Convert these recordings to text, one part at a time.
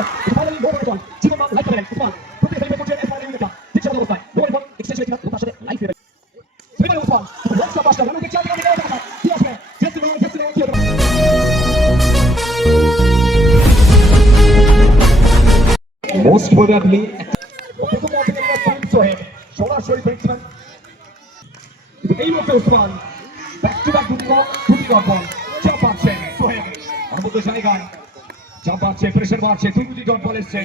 পারে finally no ball জীবন মান life করেন উসমান প্রতি সেলিব্রেট করছেন এসমাইল ইউনিটা ঠিক সময় অবস্থায় নো বল এক্সটেনশন ছিল তার সাথে life level celebrate Usman one stop পাসটা রানুকে চালিয়ে দিয়ে দেখা কি আসবে জাস্ট নো কি হবে মোস্ট প্রবাবলি প্রথম ওপেনিং ব্যাটসম্যান সোহেব সরাসরি ব্যাটসম্যান কিন্তু এই মুহূর্তে উসমান ব্যাক টু ব্যাক দুটি বল চাপ পাচ্ছেন সোহেব আমাদের জায়গায় চাপ পাচ্ছে প্রেসার বাড়ছে দুটি ডট বল এসছে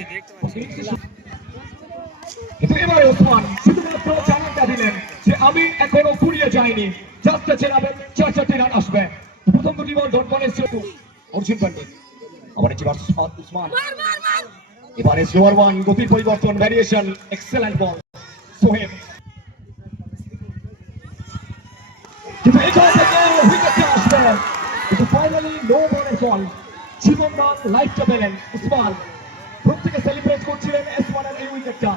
কিন্তু এবারে উসমান শুধুমাত্র জানাটা দিলেন যে আমি এখনো ফুরিয়ে যাইনি জাস্ট চেনাবেন 4-4টি রান আসবে প্রথম দুটি বল ডট বল এসছে অর্জুন পণ্ডিত আবার একটি উসমান এবারে স্লোয়ার ওয়ান গতির পরিবর্তন ভ্যারিয়েশন এক্সেলেন্ট বল সোহেব কিন্তু এই বল থেকে উইকেটটা আসবে কিন্তু ফাইনালি নো বলের বল জীবনদান লাইফটা পেলেন উসমান প্রত্যেকে সেলিব্রেট করছিলেন S1 এর এই উইকেটটা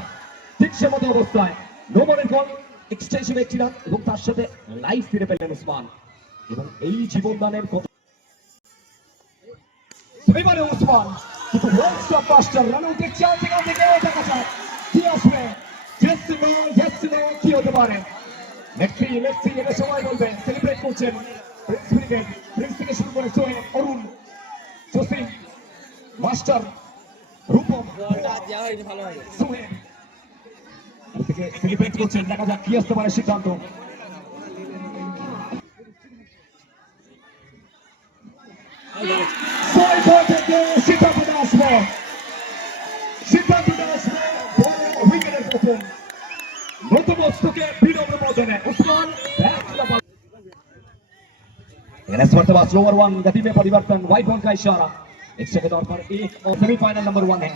ঠিক সে মতো অবস্থায় নো বলের বল এক্সটেনশন একটি রান এবং তার সাথে লাইফ ফিরে পেলেন উসমান এবং এই জীবনদানের কথা এবারে উসমান কিন্তু one stop master run out চার থেকে দেখা যায় কি আসবে জেসিনো কি হতে পারে লেটস সি এটা সময় বলবেন সেলিব্রেট করছেন প্রিন্স থেকে শুরু করে সোহেব অরুণ জসিম মাস্টার রূপম সোহেব থেকে সেলিব্রেট করছেন দেখা যাক কি আসতে পারে সিদ্ধান্ত সিদ্ধান্ত আসবে উইকেটের প্রথম নতুন বস্তুকে বিনম্র বদনে উসমান इस मर्तबा स्लोअर वन गति में परिवर्तन व्हाइट बॉल का इशारा इसके तौर पर एक और सेमीफाइनल नंबर 1 है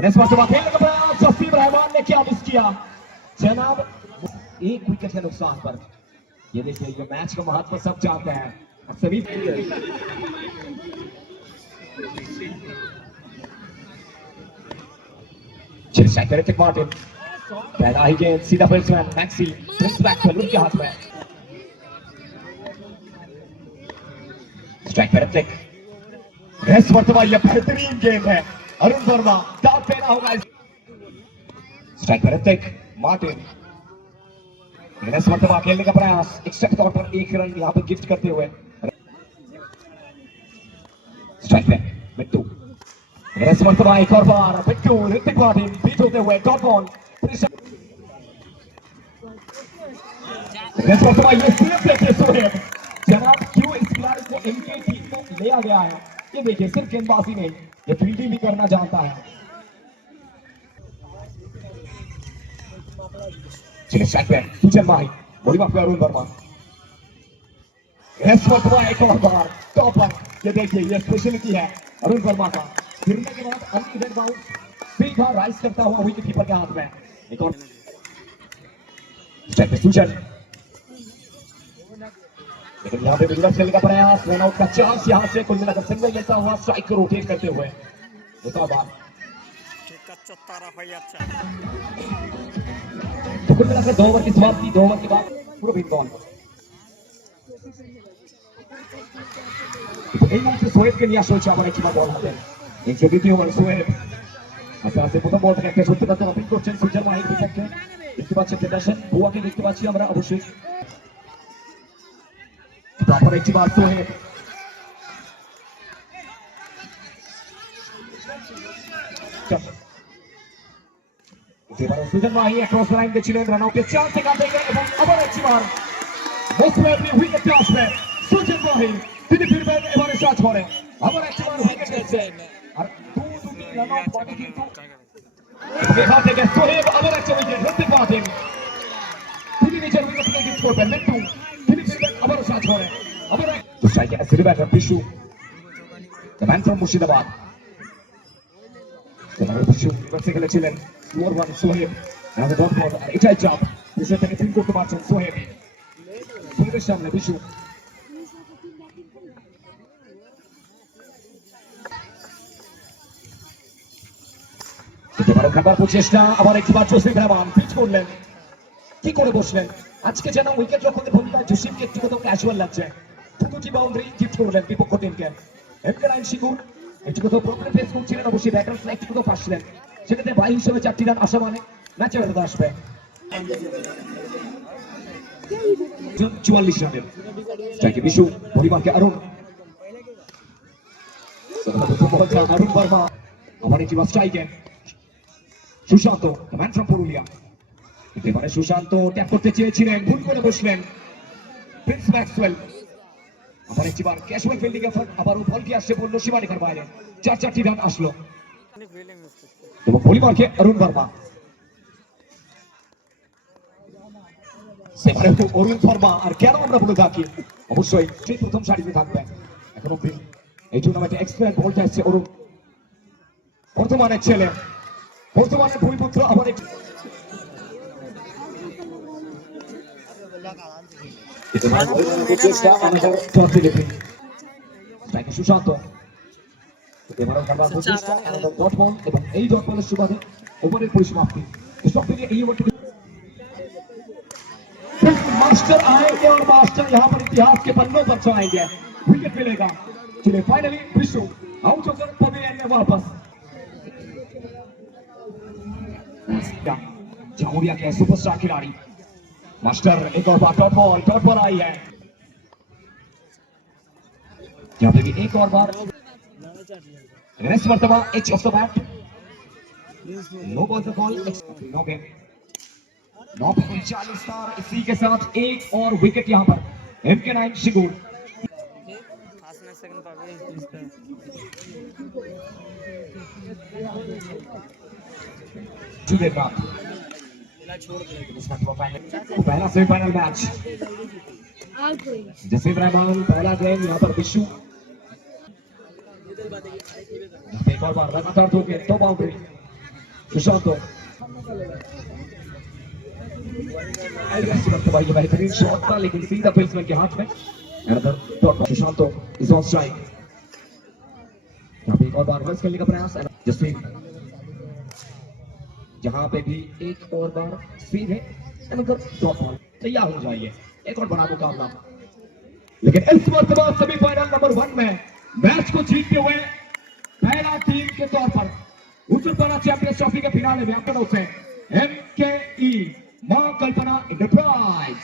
इस मर्तबा खेलने का प्रयास जसीम रहमान ने क्या मिस किया जनाब एक विकेट के नुकसान पर ये देखिए ये मैच का महत्व सब जानते हैं सभी Terrific Martin पहला ही गेंद सीधा बैट्समैन मैक्सी प्रिंस बैकफील्ड उनके हाथ में स्ट्राइक पर अटैक इस मर्तबा ये बेहतरीन गेंद है अरुण वर्मा दांत देना होगा स्ट्राइक पर अटैक मार्टिन इस मर्तबा खेलने का प्रयास एक्स्ट्रा के तौर पर एक रन यहाँ पर गिफ्ट करते हुए स्ट्राइक पे बिट्टू इस मर्तबा एक और बार बिट्टू ऋतिक मार्टिन बीट होते हुए डॉट बॉल इस मर्तबा ये सिर्फ लेके सोहेब जनाब क्यों इस खिलाड़ी को इनके टीम में लिया गया है ये देखिए सिर्फ गेंदबाजी नहीं ये फील्डिंग भी करना जानता है चलिए स्ट्राइक पे सुजन माही बड़ी बात अरुण वर्मा इस मर्तबा एक और बार टॉप पर ये देखिए ये स्पेशलिटी है अरुण वर्मा का गिरने के बाद अनइवन बाउंस सीधा राइज करता हुआ विकेट कीपर के हाथ में एक और स्ट्राइक पे सुजन लेकिन यहाँ पे विकेट खेलने का प्रयास रन आउट का चांस यहाँ से कुल मिलाकर सिंगल लेता हुआ स्ट्राइक को रोटेट करते हुए एक और बार तो कुल मिलाकर 2 ओवर की समाप्ति 2 ओवर के बाद पूरा बिग बॉल এই মুহূর্তে সোহেবকে নিয়ে আসা হচ্ছে আবার একটি বল হাতে এই যে দ্বিতীয় ওভার সোহেব আস্তে আস্তে প্রথম বল থেকে একটা সত্যি কথা অপিং করছেন সুজন মাহির বিপক্ষে দেখতে পাচ্ছেন ফেডারেশন বুয়াকে দেখতে পাচ্ছি আমরা অবশ্যই তারপর একটি বার সোহেব এবারে সুজন মাহি ক্রস লাইন দিয়েছিলেন রান আউটে 4 থেকে আগে এবং আবার একটি বার মোস্ট প্রবাবলি উইকেট আসবে সুজন মাহি তিনি ফিরবেন এবারে শট করে আবার একবার উইকেট এসেছে আর দুটি রান আউট বাকি কিন্তু এখান থেকে সোহেব আবার একটা উইকেট ঋতিক মার্টিন তিনি নিজের উইকেট থেকে গিফট করবেন মিন্টু তিনি ফিরবেন আবার শট করে আবার তো স্ট্রাইকে আসলে batter Bishu the man from Murshidabad এবারে বিশু ইনিংসে খেলেছিলেন স্লোয়ার ওয়ান সোহেব আমাদের ডট বল আর এটাই চাপ বিশু থেকে ফিল করতে পারছেন সোহেব সোহেবের সামনে বিশু এবারে খাবার প্রচেষ্টা আবার একবার জসিম রহমান পিচ করলেন কি করে বসলেন আজকে যেন উইকেট রক্ষকের ভূমিকায় জসিমকে একটু কোথাও ক্যাজুয়াল লাগছে দুটি বাউন্ডারি গিফট করলেন বিপক্ষ টিমকে এমকে লাইন শিখুন একটু কোথাও প্রবলেম ফেস করছিলেন, অবশ্যই ব্যাটার্সরা একটু কোথাও ফাঁসলেন, সেক্ষেত্রে বাই হিসেবে 4টি রান আসা মানে ম্যাচে হয়তো আসবে 44 রানের। স্ট্রাইকে বিশু, পরিবারকে অরুণ, অরুণ বর্মা, আবার একটি স্ট্রাইকে সুশান্ত, ম্যান ফ্রম পুরুলিয়া। এবারে সুশান্ত ট্যাপ করতে চেয়েছিলেন, ভুল করে বসলেন প্রিন্স ম্যাক্সওয়েল। আবার একটিবার ক্যাশুয়াল ফিল্ডিং এফর্ট, আবারও বল কি আসছে বলল সীমারেখার বাইরে, 4টি রান আসলো এবং পরিবারকে অরুণ বর্মা। সেবারে অরুণ বর্মা আর কেন আমরা বলে থাকি, অবশ্যই সেই প্রথম সারিতে থাকবেন। এখন অব্দি এই টুর্নামেন্টে এক্সপায়ার বলটা আসছে অরুণ, বর্তমানের ছেলে, বর্তমানের ভূমিপুত্র। আবার একটি সুশান্ত, এবং এই ডট বলের সুবাদে ওভারের পরিসমাপ্তি। সব থেকে এই ওভারটি मास्टर आएंगे और मास्टर यहाँ पर इतिहास के पन्नों पर छाएंगे। विकेट मिलेगा, चलिए फाइनली विशु आउट होकर पवेलियन में वापस। जामुरिया के सुपरस्टार खिलाड़ी मास्टर एक और बार डॉट बॉल आई है, यहाँ पे भी एक और बार नेक्स्ट मर्तबा edge of the bat, no ball the ball, no game, 9:40 star. इसी के साथ एक और विकेट यहाँ पर MK9 शिगुर। पहला सेमीफाइनल मैच, जसीम रहमान पहला गेम, यहाँ पर विशु, एक और बार लगातार 2 विकेट, 2 बाउंड्री सुशांतो। ये बेहतरीन शॉट था लेकिन सीधा बेट्समैन के हाथ में। सुशांतो इज ऑन स्ट्राइक, यहाँ पे एक और बार रिवर्स करने का प्रयास जसवीर, जहां पे भी एक और बार सीधे डॉट बॉल। तैयार हो जाइए, एक और बड़ा मुकाबला। लेकिन इस मर्तबा सेमीफाइनल नंबर 1 में मैच को जीतते हुए पहला टीम के तौर पर उत्तरपाड़ा चैंपियंस ट्रॉफी के फिनाले में अपनों से MKE मां कल्पना एंटरप्राइज।